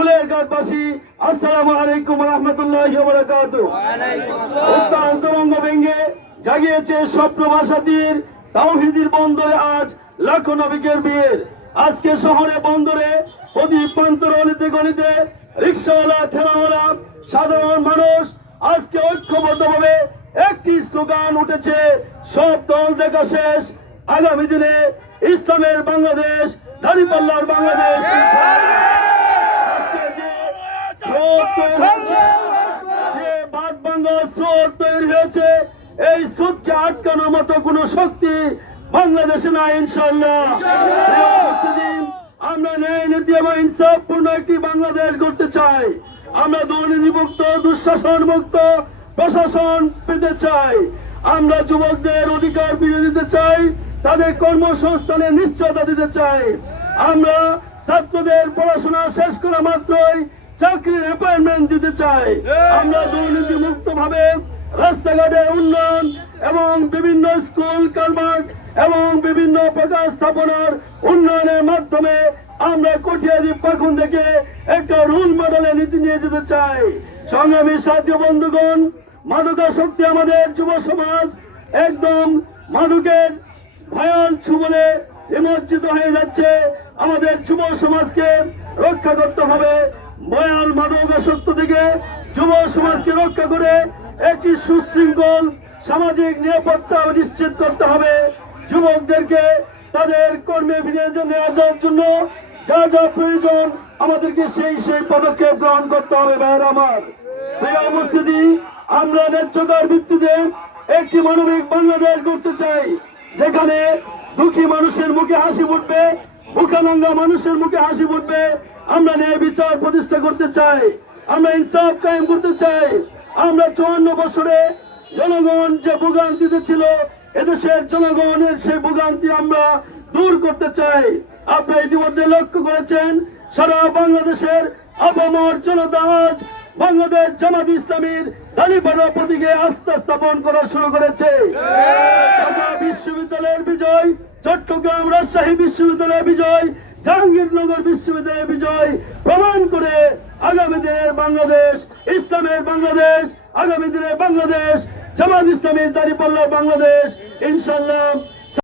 ফুলেরঘাটবাসী আসসালামু আলাইকুম ওয়া রাহমাতুল্লাহি ওয়া বারাকাতুহু। উত্তাল তরঙ্গ ভেঙে জাগিয়েছে স্বপ্ন ভাষাতীর তাওহীদের বন্দরে আজ লাখো নবিকের বীর। আজকে শহরে বন্দরে প্রতি প্রান্তর অলিতে গলিতে রিকশাওয়ালা ঠেলাওয়ালা সাধারণ মানুষ আজকে ঐক্যবদ্ধভাবে একটি স্লোগান উঠেছে, সব দল দেখা শেষ, আগামী দিনে ইসলামের বাংলাদেশ, দাঁড়িপাল্লার বাংলাদেশ। আজকে যে স্রোত তৈরি হয়েছে, যে বাদ বাংলার স্রোত তৈরি হয়েছে, এই স্রোতকে আটকানোর মতো কোনো শক্তি বাংলাদেশে নাই ইনশাআল্লাহ। আমরা ন্যায় নীতি এবং ইনসাফপূর্ণ একটি বাংলাদেশ গড়তে চাই। আমরা দুর্নীতিমুক্ত দুঃশাসন মুক্ত প্রশাসন পেতে চাই। আমরা যুবকদের অধিকার ফিরিয়ে দিতে চাই, তাদের কর্মসংস্থানের নিশ্চয়তা দিতে চাই। আমরা ছাত্রদের পড়াশোনা শেষ করা মাত্রই চাকরির অ্যাপয়েন্টমেন্ট দিতে চাই। আমরা দুর্নীতি মুক্ত ভাবে রাস্তাঘাটের উন্নয়ন এবং বিভিন্ন স্কুল কালভার্ট এবং বিভিন্ন প্রকাশ স্থাপনার উন্নয়নের মাধ্যমে আমরা কটিয়াদী পাখুন থেকে একটা রুল মডেলের নীতি নিয়ে যেতে চাই। সংগ্রামী সাথী বন্ধুগণ, মাদকাসক্তি আমাদের যুব সমাজ একদম মাদকের ভয়াল ছুবলে নিমজ্জিত হয়ে যাচ্ছে। আমাদের যুব সমাজকে রক্ষা করতে হবে। ভয়াল মাদকাসক্ত থেকে যুব সমাজকে রক্ষা করে একটি সুশৃঙ্খল সামাজিক নিরাপত্তা নিশ্চিত করতে হবে। যুবকদেরকে তাদের কর্মে ফিরে নেওয়ার জন্য যা যা প্রয়োজন আমাদেরকে সেই পদক্ষেপ গ্রহণ করতে হবে। ভাইয়ের আমার, প্রিয় উপস্থিতি, আমরা ন্যায্যতার ভিত্তিতে একটি মানবিক বাংলাদেশ গড়তে চাই, যেখানে দুঃখী মানুষের মুখে হাসি ফুটবে, মুখানঙ্গা মানুষের মুখে হাসি ফুটবে। আমরা ন্যায় বিচার প্রতিষ্ঠা করতে চাই, আমরা ইনসাফ কায়েম করতে চাই। আমরা 54 বছরে জনগণ যে ভোগান্তিতে ছিল, এদেশের জনগণের সেই ভোগান্তি আমরা দূর করতে চাই। আপনারা ইতিমধ্যে লক্ষ্য করেছেন, সারা বাংলাদেশের আপামর জনতা আজ বাংলাদেশ জামাত ইসলামীর দাঁড়িপাল্লা প্রতীকে আস্থা স্থাপন করা শুরু করেছে। ঢাকা বিশ্ববিদ্যালয়ের বিজয়, চট্টগ্রাম রাজশাহী বিশ্ববিদ্যালয়ের বিজয়, জাহাঙ্গীরনগর বিশ্ববিদ্যালয়ের বিজয় প্রমাণ করে আগামী দিনের বাংলাদেশ, ইসলামের বাংলাদেশ, আগামী দিনের বাংলাদেশ, জামাত ইসলামীর দাঁড়িপাল্লার বাংলাদেশ ইনশাআল্লাহ